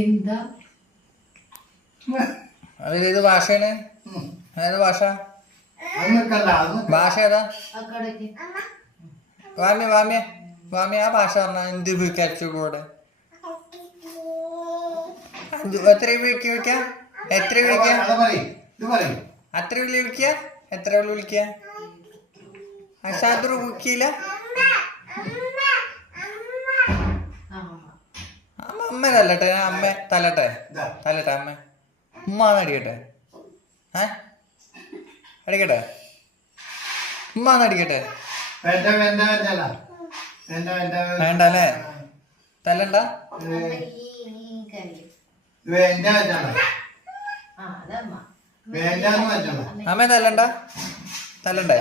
എന്താ അതിലേത് ഭാഷയാണ്? ഏത് ഭാഷ? ഭാഷ ഏതാ? വാമ്യ വാമ്യ വാമ്യ ആ ഭാഷ പറഞ്ഞ എന്ത് വിളിച്ചു കൂടെ? എത്ര വിളിക്ക? എത്ര വിളിക്ക? അത്ര വിളി വിളിക്ക? എത്ര വിളി വിളിക്ക? അശാദ് വിളിക്കില്ല. അമ്മ തല്ലട്ടെ, അമ്മ തല്ലട്ടെ, തല്ലട്ടെ അമ്മ. ഉമ്മാന്ന് അടിക്കട്ടെ, അടിക്കട്ടെ, ഉമ്മാന്ന് അടിക്കട്ടെ. വേണ്ട അല്ലേ? തല്ലണ്ട. അമ്മ തല്ലണ്ട, തല്ലണ്ടേ?